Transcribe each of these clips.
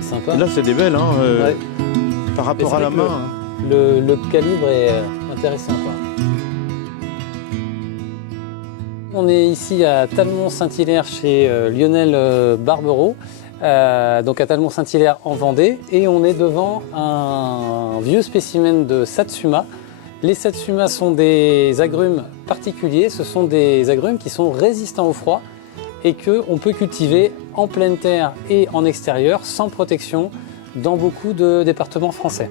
Sympa. Là, c'est des belles, hein, Ouais. par rapport à la main. Hein. Le calibre est intéressant, quoi. On est ici à Talmont-Saint-Hilaire chez Lionel Barbero, donc à Talmont-Saint-Hilaire en Vendée, et on est devant un vieux spécimen de Satsuma. Les Satsuma sont des agrumes particuliers, ce sont des agrumes qui sont résistants au froid et qu'on peut cultiver en pleine terre et en extérieur sans protection dans beaucoup de départements français.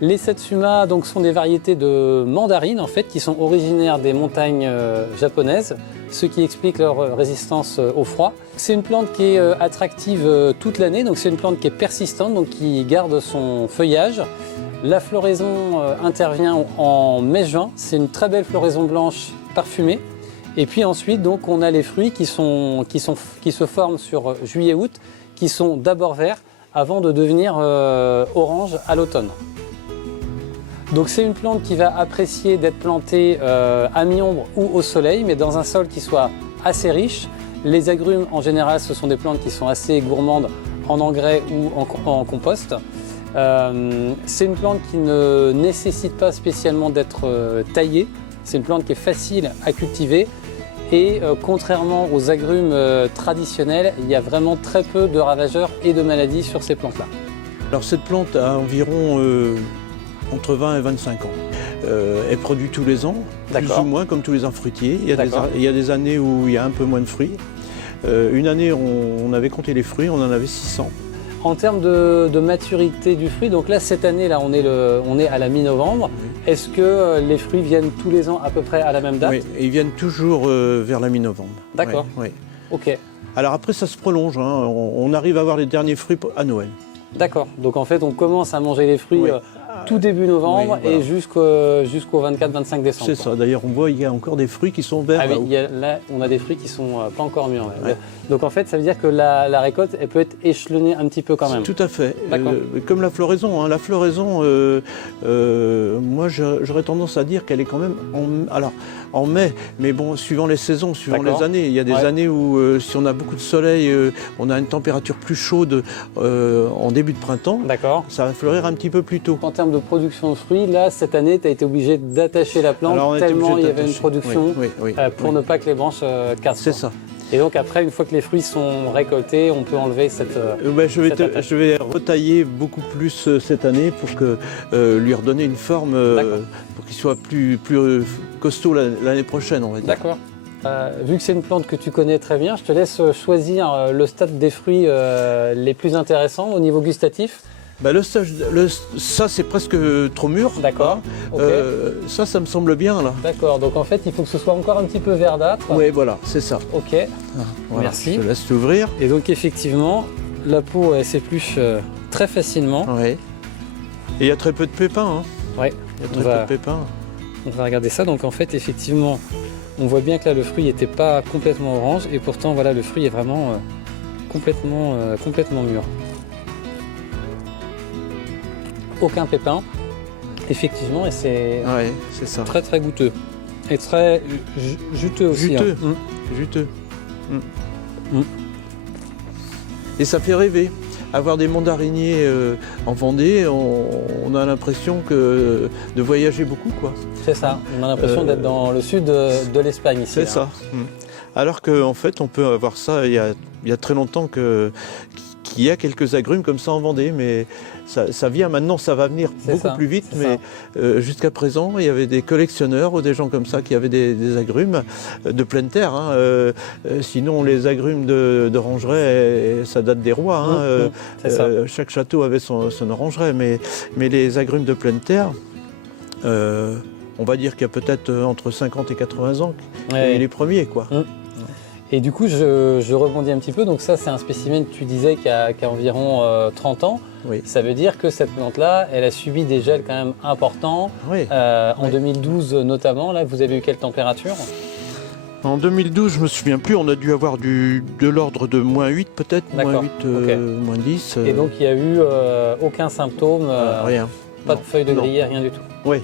Les Satsuma donc, sont des variétés de mandarines en fait, qui sont originaires des montagnes japonaises, ce qui explique leur résistance au froid. C'est une plante qui est attractive toute l'année, donc c'est une plante qui est persistante, donc qui garde son feuillage. La floraison intervient en mai-juin, c'est une très belle floraison blanche parfumée. Et puis ensuite, donc, on a les fruits qui se forment sur juillet-août, qui sont d'abord verts avant de devenir orange à l'automne. Donc c'est une plante qui va apprécier d'être plantée à mi-ombre ou au soleil, mais dans un sol qui soit assez riche. Les agrumes, en général, ce sont des plantes qui sont assez gourmandes en engrais ou en compost. C'est une plante qui ne nécessite pas spécialement d'être taillée. C'est une plante qui est facile à cultiver. Et contrairement aux agrumes traditionnels, il y a vraiment très peu de ravageurs et de maladies sur ces plantes-là. Alors cette plante a environ entre 20 et 25 ans. Elle produit tous les ans, plus ou moins comme tous les arbres fruitiers. Il y a des années où il y a un peu moins de fruits. Une année, on avait compté les fruits, on en avait 600. En termes de maturité du fruit, donc là cette année là on est à la mi-novembre. Oui. Est-ce que les fruits viennent tous les ans à peu près à la même date? Oui, ils viennent toujours vers la mi-novembre. D'accord. Oui. Ok. Alors après ça se prolonge, hein. On arrive à avoir les derniers fruits à Noël. D'accord. Donc en fait on commence à manger les fruits tout début novembre et jusqu'au 24-25 décembre. C'est ça. D'ailleurs on voit il y a encore des fruits qui sont verts. Ah oui, là on a des fruits qui sont pas encore mûrs. Ouais. Donc en fait ça veut dire que la récolte elle peut être échelonnée un petit peu quand même. Tout à fait. D'accord. Comme la floraison. Hein. La floraison, moi j'aurais tendance à dire qu'elle est quand même en mai, mais bon, suivant les saisons, suivant les années. Il y a des années où si on a beaucoup de soleil, on a une température plus chaude en début de printemps. D'accord. Ça va fleurir un petit peu plus tôt. En termes de production de fruits, là, cette année, tu as été obligé d'attacher la plante tellement il y avait une production pour ne pas que les branches cassent. C'est ça. Et donc après, une fois que les fruits sont récoltés, on peut enlever cette je vais retailler beaucoup plus cette année pour que lui redonner une forme pour qu'il soit plus costaud l'année prochaine, on va dire. D'accord. Vu que c'est une plante que tu connais très bien, je te laisse choisir le stade des fruits les plus intéressants au niveau gustatif. Ça c'est presque trop mûr. D'accord. Okay. Ça me semble bien là. D'accord, donc en fait il faut que ce soit encore un petit peu verdâtre. Oui voilà, c'est ça. Ok, voilà. Merci. Je te laisse t'ouvrir. Et donc effectivement, la peau elle s'épluche très facilement. Oui. Et il y a très peu de pépins. Hein. Oui. Il y a très peu de pépins. On va regarder ça, donc en fait effectivement, on voit bien que là le fruit n'était pas complètement orange et pourtant voilà le fruit est vraiment complètement mûr. Aucun pépin, effectivement, et c'est très très goûteux et très juteux aussi. Juteux, hein. Juteux. Et ça fait rêver. Avoir des mandariniers en Vendée, on a l'impression de voyager beaucoup, quoi. C'est ça. On a l'impression d'être dans le sud de l'Espagne ici. C'est ça. Alors qu'en fait, on peut avoir ça. Il y a très longtemps qu'il y a quelques agrumes comme ça en Vendée, mais ça vient maintenant, ça va venir beaucoup plus vite. Mais jusqu'à présent, il y avait des collectionneurs ou des gens comme ça qui avaient des agrumes de pleine terre. Hein. Sinon, les agrumes d'orangerie, ça date des rois. Hein. Chaque château avait son orangerie, mais les agrumes de pleine terre, on va dire qu'il y a peut-être entre 50 et 80 ans, les premiers, quoi. Et du coup, je rebondis un petit peu. Donc ça, c'est un spécimen, tu disais, qui a environ 30 ans. Oui. Ça veut dire que cette plante-là, elle a subi des gels quand même importants. Oui. En 2012 notamment, là, vous avez eu quelle température? En 2012, je ne me souviens plus, on a dû avoir de l'ordre de -8 peut-être, -8, -10. Et donc, il n'y a eu aucun symptôme, rien. Pas de feuilles de grillère, rien du tout. Oui.